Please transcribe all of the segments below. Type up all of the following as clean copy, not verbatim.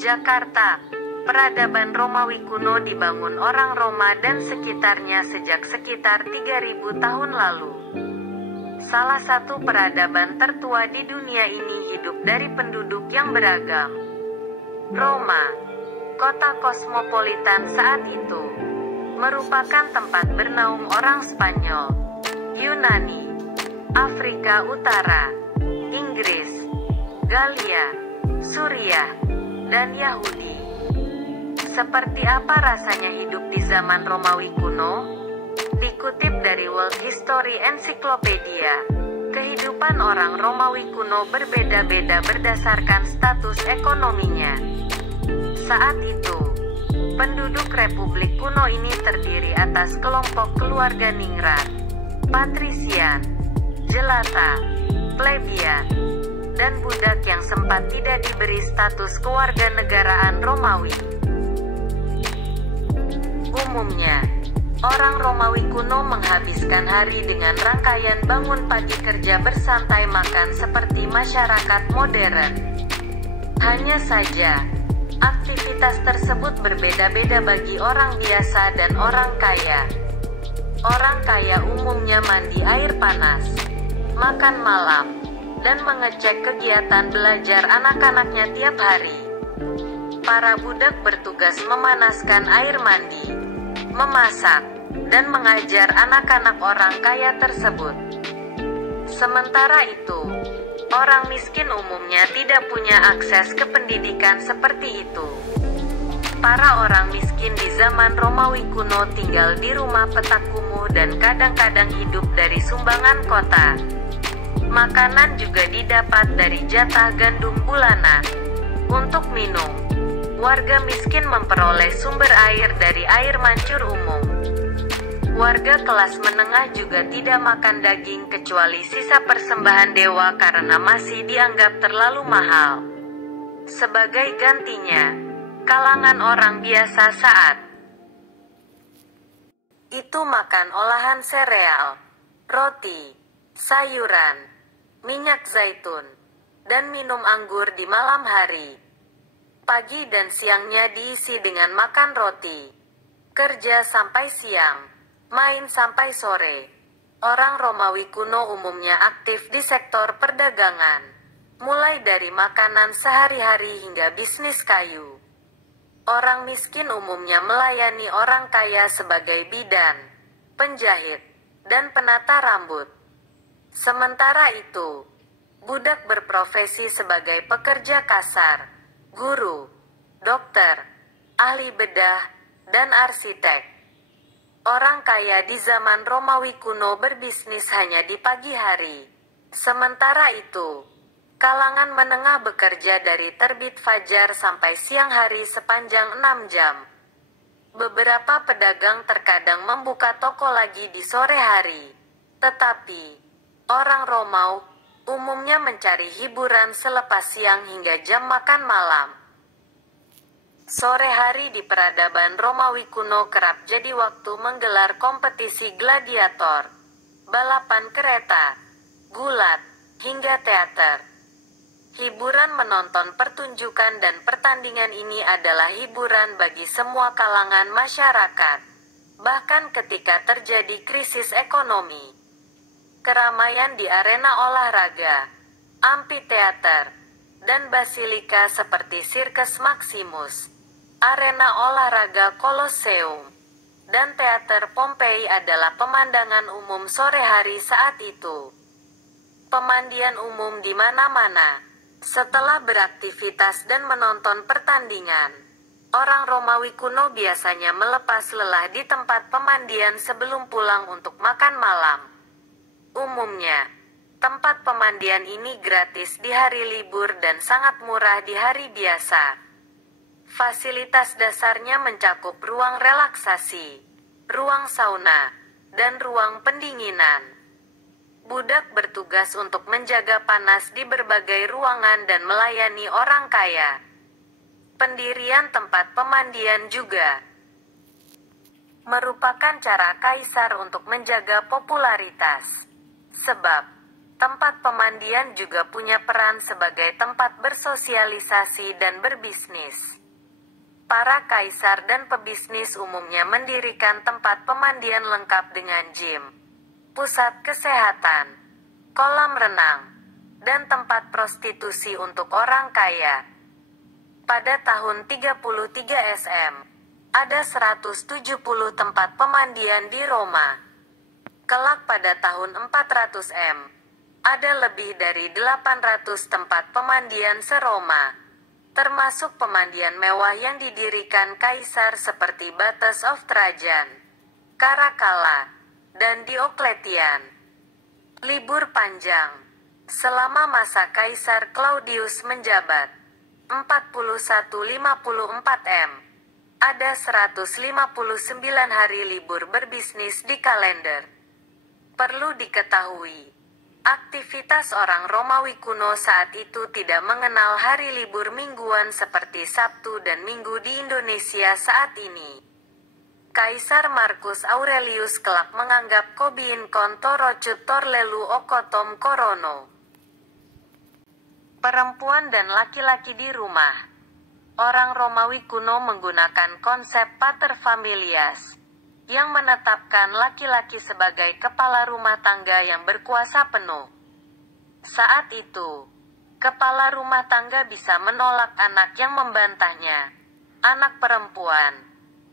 Jakarta. Peradaban Romawi kuno dibangun orang Roma dan sekitarnya sejak sekitar 3000 tahun lalu. Salah satu peradaban tertua di dunia ini hidup dari penduduk yang beragam. Roma, kota kosmopolitan saat itu, merupakan tempat bernaung orang Spanyol, Yunani, Afrika Utara, Inggris, Galia, Suriah, dan Yahudi. Seperti apa rasanya hidup di zaman Romawi kuno? Dikutip dari World History Encyclopedia, kehidupan orang Romawi kuno berbeda-beda berdasarkan status ekonominya. Saat itu, penduduk Republik kuno ini terdiri atas kelompok keluarga ningrat, patrisian, jelata, plebeian, dan budak yang sempat tidak diberi status kewarganegaraan Romawi. Umumnya, orang Romawi kuno menghabiskan hari dengan rangkaian bangun pagi, kerja, bersantai, makan seperti masyarakat modern. Hanya saja, aktivitas tersebut berbeda-beda bagi orang biasa dan orang kaya. Orang kaya umumnya mandi air panas, makan malam, dan mengecek kegiatan belajar anak-anaknya tiap hari. Para budak bertugas memanaskan air mandi, memasak, dan mengajar anak-anak orang kaya tersebut. Sementara itu, orang miskin umumnya tidak punya akses ke pendidikan seperti itu. Para orang miskin di zaman Romawi kuno tinggal di rumah petak kumuh dan kadang-kadang hidup dari sumbangan kota. Makanan juga didapat dari jatah gandum bulanan. Untuk minum, warga miskin memperoleh sumber air dari air mancur umum. Warga kelas menengah juga tidak makan daging kecuali sisa persembahan dewa karena masih dianggap terlalu mahal. Sebagai gantinya, kalangan orang biasa saat itu makan olahan sereal, roti, sayuran, minyak zaitun, dan minum anggur di malam hari. Pagi dan siangnya diisi dengan makan roti, kerja sampai siang, main sampai sore. Orang Romawi kuno umumnya aktif di sektor perdagangan, mulai dari makanan sehari-hari hingga bisnis kayu. Orang miskin umumnya melayani orang kaya sebagai bidan, penjahit, dan penata rambut. Sementara itu, budak berprofesi sebagai pekerja kasar, guru, dokter, ahli bedah, dan arsitek. Orang kaya di zaman Romawi kuno berbisnis hanya di pagi hari. Sementara itu, kalangan menengah bekerja dari terbit fajar sampai siang hari sepanjang 6 jam. Beberapa pedagang terkadang membuka toko lagi di sore hari. Tetapi, orang Romawi umumnya mencari hiburan selepas siang hingga jam makan malam. Sore hari di peradaban Romawi kuno kerap jadi waktu menggelar kompetisi gladiator, balapan kereta, gulat, hingga teater. Hiburan menonton pertunjukan dan pertandingan ini adalah hiburan bagi semua kalangan masyarakat, bahkan ketika terjadi krisis ekonomi. Keramaian di arena olahraga, amphitheater, dan basilika seperti Circus Maximus, arena olahraga Colosseum, dan teater Pompei adalah pemandangan umum sore hari saat itu. Pemandian umum di mana-mana. Setelah beraktivitas dan menonton pertandingan, orang Romawi kuno biasanya melepas lelah di tempat pemandian sebelum pulang untuk makan malam. Umumnya, tempat pemandian ini gratis di hari libur dan sangat murah di hari biasa. Fasilitas dasarnya mencakup ruang relaksasi, ruang sauna, dan ruang pendinginan. Budak bertugas untuk menjaga panas di berbagai ruangan dan melayani orang kaya. Pendirian tempat pemandian juga merupakan cara kaisar untuk menjaga popularitas. Sebab, Tempat pemandian juga punya peran sebagai tempat bersosialisasi dan berbisnis. Para kaisar dan pebisnis umumnya mendirikan tempat pemandian lengkap dengan gym, pusat kesehatan, kolam renang, dan tempat prostitusi untuk orang kaya. Pada tahun 33 SM, ada 170 tempat pemandian di Roma. Kelak pada tahun 400 M, ada lebih dari 800 tempat pemandian se-Roma, termasuk pemandian mewah yang didirikan kaisar seperti Baths of Trajan, Caracalla, dan Diocletian. Libur panjang. Selama masa Kaisar Claudius menjabat, 41-54 M, ada 159 hari libur berbisnis di kalender. Perlu diketahui, aktivitas orang Romawi kuno saat itu tidak mengenal hari libur mingguan seperti Sabtu dan Minggu di Indonesia saat ini. Kaisar Marcus Aurelius kelak menganggap kobiin kontorocut torlelu okotom korono. Perempuan dan laki-laki di rumah. Orang Romawi kuno menggunakan konsep paterfamilias, yang menetapkan laki-laki sebagai kepala rumah tangga yang berkuasa penuh. Saat itu, kepala rumah tangga bisa menolak anak yang membantahnya, anak perempuan,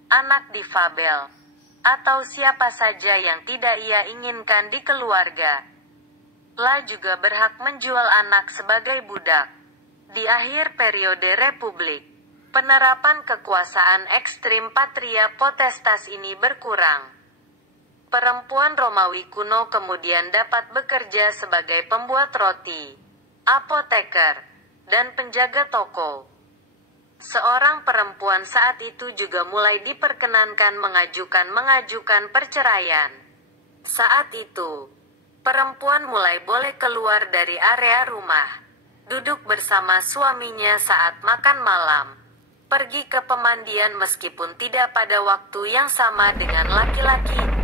anak difabel, atau siapa saja yang tidak ia inginkan di keluarga. La juga berhak menjual anak sebagai budak. Di akhir periode Republik, penerapan kekuasaan ekstrim patria potestas ini berkurang. Perempuan Romawi kuno kemudian dapat bekerja sebagai pembuat roti, apoteker, dan penjaga toko. Seorang perempuan saat itu juga mulai diperkenankan mengajukan perceraian. Saat itu, perempuan mulai boleh keluar dari area rumah, duduk bersama suaminya saat makan malam, pergi ke pemandian meskipun tidak pada waktu yang sama dengan laki-laki.